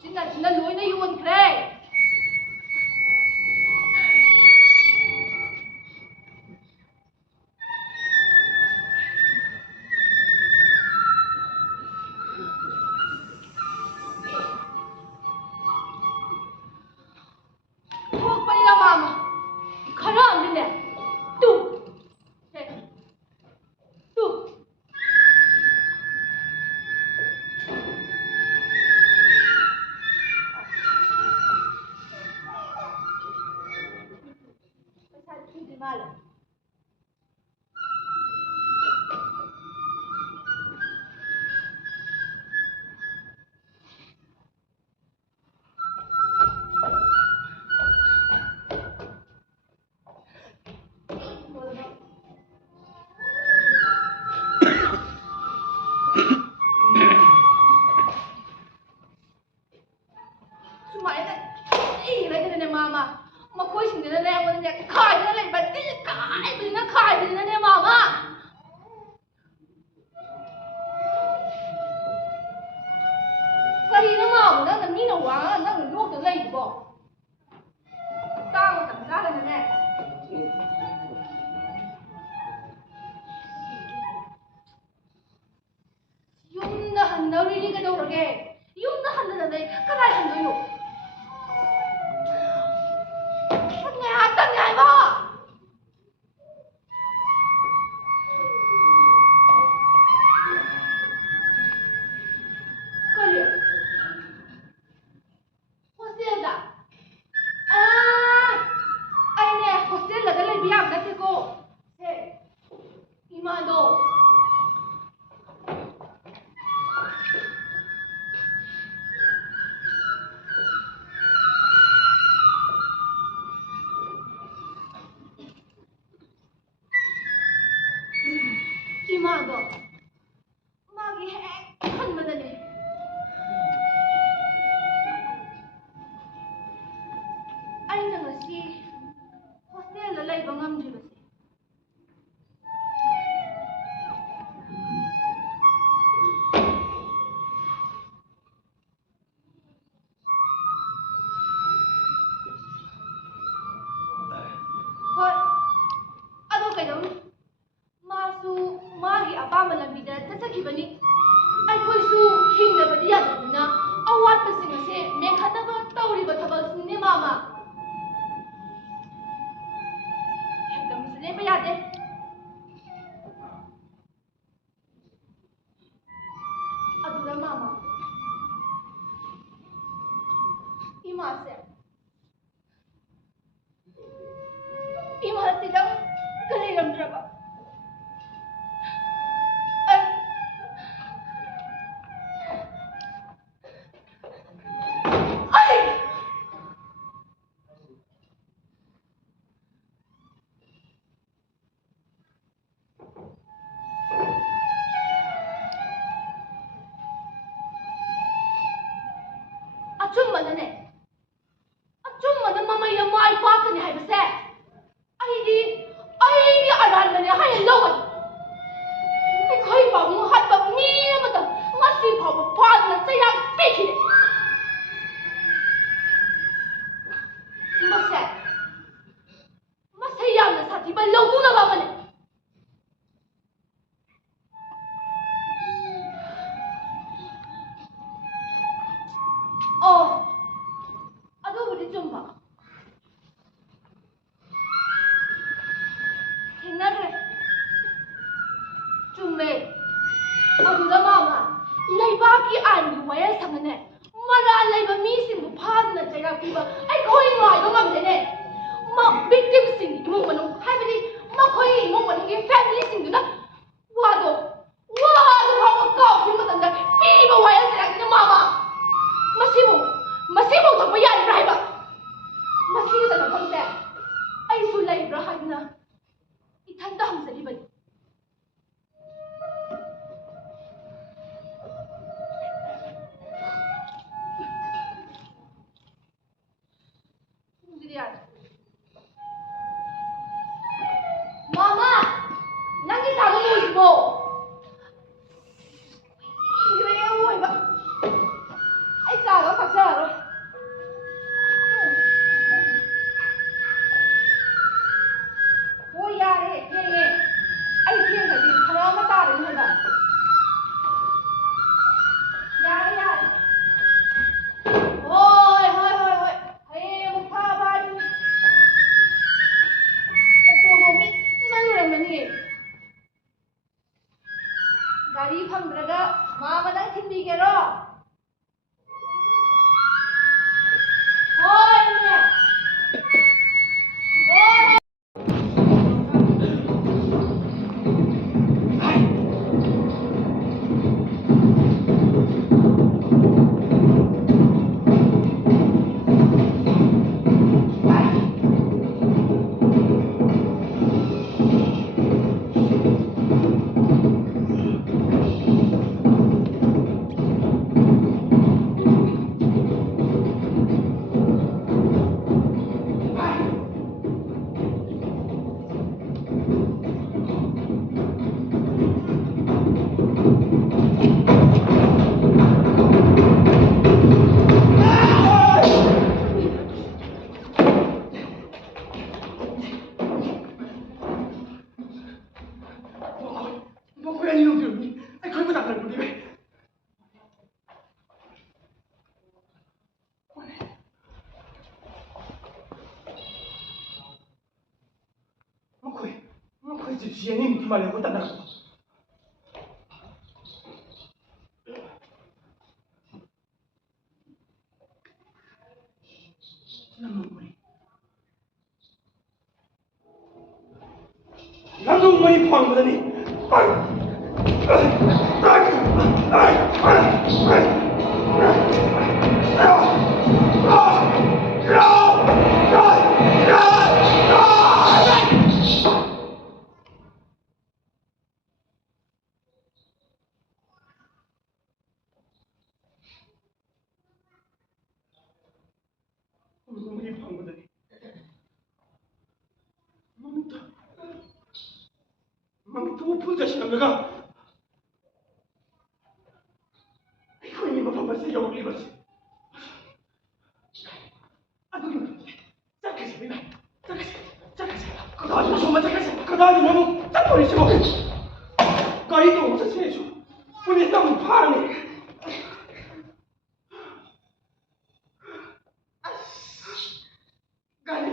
진나 로이나 요원 그래. 빨리 마마. 가라 안 되네. 또. 네. 또. 주지 말라. 수마에는 이래되네 마마. 거이신데는 내가 그냥 가이는 레이바 가이는 내 마마. 그리는 마마 나는 미는 왕아 나는 욕도 레이버. 땅을 담자라네. 용나 한다 우리가 저러게. 용나 한다는데 그날 한다요. 땅에 봐. 걸려. 호스텔다. 아이네 호스텔라가 레비암 나트고. 세. 이마도. 이마도. 막이 핵한 마다네. 아이는 것이 호스텔라 레이바 ngam지로세. ꯍꯣꯏ ꯑꯗꯣ ꯀꯩꯗꯧꯅꯤ 마수 마기 아빠만 lambi다 ꯆꯠꯆꯈꯤꯕꯅꯤ ꯑꯩꯈꯣꯏꯁꯨ ꯍꯤꯡꯗꯕꯗꯤ ꯌꯥꯗꯕꯅꯤꯅ ꯑꯋꯥꯠꯄꯁꯤꯡ ꯑꯁꯤ ꯃꯦꯟꯈꯠꯅꯕ ꯇꯧꯔꯤꯕ ꯊꯕꯛꯁꯤꯅꯦ ꯃꯥꯃꯥ ꯍꯦꯛꯇꯃꯁꯨ ꯂꯦꯞꯄ ꯌꯥꯗꯦ ꯑꯗꯨꯗ ꯃꯥꯃꯥ 이마세 이마씨랑 그리름들어봐 ꯑꯆꯨꯝꯕꯅ ꯃꯃꯩꯗ ꯃꯥꯏ ꯄꯥꯛꯀꯅꯤ ꯍꯥꯏꯕꯁꯦ ꯑꯩꯗꯤ ꯑꯔꯥꯟꯕꯅꯦ ꯍꯥꯏꯅ ꯂꯧꯒꯅꯤ ꯑꯩꯈꯣꯏ ꯄꯥꯕꯨꯡ ꯍꯥꯠꯄ ꯃꯤ ꯑꯃꯇ ꯉꯁꯤ ꯐꯥꯎꯕ ꯐꯥꯗꯨꯅ ꯆꯩꯔꯥꯛ ꯄꯤꯈꯤꯗꯦ ꯃꯁꯦ ꯌꯥꯝꯅ ꯁꯥꯊꯤꯕ ꯂꯧꯇꯨꯅꯕ ꯑꯃꯅꯤ ꯑꯗꯨꯕꯨꯗꯤ ꯆꯨꯝꯕ ꯊꯦꯡꯅꯈ꯭ꯔꯦ ꯆꯨꯝꯃꯦ ꯑꯗꯨꯗ ꯃꯥꯃꯥ ꯂꯩꯕꯥꯛꯀꯤ ꯑꯥꯏꯟꯒꯤ ꯋꯥꯌꯦꯜꯁꯪꯅꯅꯦ ꯃꯔꯥꯜ ꯂꯩꯕ ꯃꯤꯁꯤꯡꯕꯨ ꯐꯥꯗꯨꯅ ꯆꯩꯔꯥꯛ ꯄꯤꯕ ꯑꯩꯈꯣꯏ ꯉꯥꯏꯕ ꯉꯝꯗꯦꯅꯦ ꯚꯤꯛꯇꯤꯝꯁꯤꯡꯒꯤ ꯏꯃꯨꯡ ꯃꯅꯨꯡ ꯍꯥꯏꯕꯗꯤ ꯃꯈꯣꯏꯒꯤ ꯏꯃꯨꯡ ꯃꯅꯨꯡꯒꯤ ꯐꯦꯃꯤꯂꯤꯁꯤꯡꯗꯨꯅ ꯋꯥꯗꯣ ꯐꯥꯎꯕ ꯀꯥꯎꯈꯤꯕ ꯃꯇꯝꯗ ꯄꯤꯕ ꯋꯥꯌꯦꯜ ꯆꯩꯔꯥꯛꯅꯤꯅ ꯃꯥꯃꯥ ꯃꯁꯤꯕꯨ ꯊꯣꯛꯄ ꯌꯥꯔꯤꯕ꯭ꯔꯥ ꯍꯥꯏꯕ ꯃꯁꯤꯒꯤ ꯆꯠꯅꯐꯝꯁꯦ ꯑꯩꯁꯨ ꯂꯩꯕ꯭ꯔꯥ ꯍꯥꯏꯗꯨꯅ 이탄도 함설이버니 마마 낭기 사고 ꯒꯥꯔꯤ ꯐꯪꯗ꯭ꯔꯒ ꯃꯥꯃ ꯅꯪ ꯊꯤꯟꯕꯤꯒꯦꯔꯣ? ꯍꯣꯏꯅꯦ. ꯍꯣꯏ. Mokoi ani nung ni, ay koi mata kan budi be. Mokoi jadi ni mesti malah kau tak nak. Lalu mani pang pada ni. Mani pang pada ni. Mami tu pun dah siap juga. Aku ini bapa masih jauh lebih bersih. Aku ni, jaga sih, bina, jaga sih. Kau dah ada semua jaga sih. Kau dah ada kamu, tak boleh semua. Kau itu macam sesuatu, boleh tahu apa ni? Kali,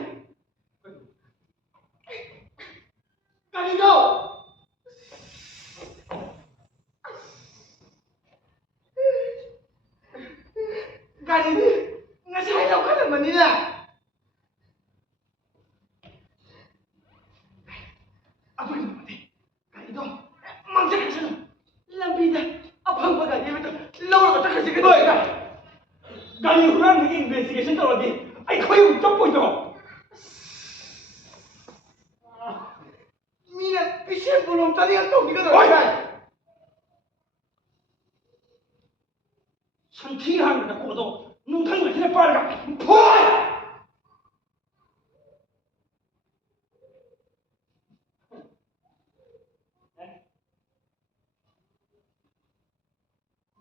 kali kau. Kali ni, ngasih tahu kan mana ni lah? Apa yang mati? Kali tu, mangsa kasih. Lebih dah, apa yang pada dia betul? Lawan betul kasih kita. Kali orang ni investigation tahu lagi. Ay kau yang cepat tu. Mira, pisah belum tadi atau kita dah. Santihan nak kau tu, nungtang macam apa lagi? Poi!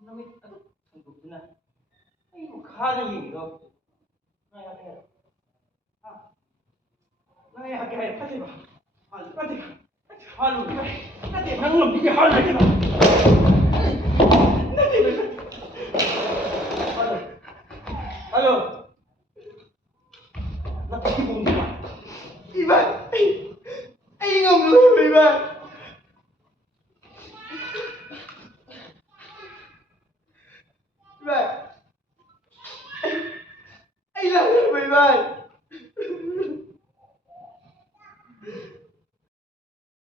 Namik aduh, sungguh benar. Ayo kali ini tu, naya kaya, naya kaya, pasti bah, pasti, halu, nanti nanggung dia halu lagi bah, nanti bah. Halo. Nak pergi pun dia. Iban. Ai ngom lu Iban. Iban. Ai lah Iban.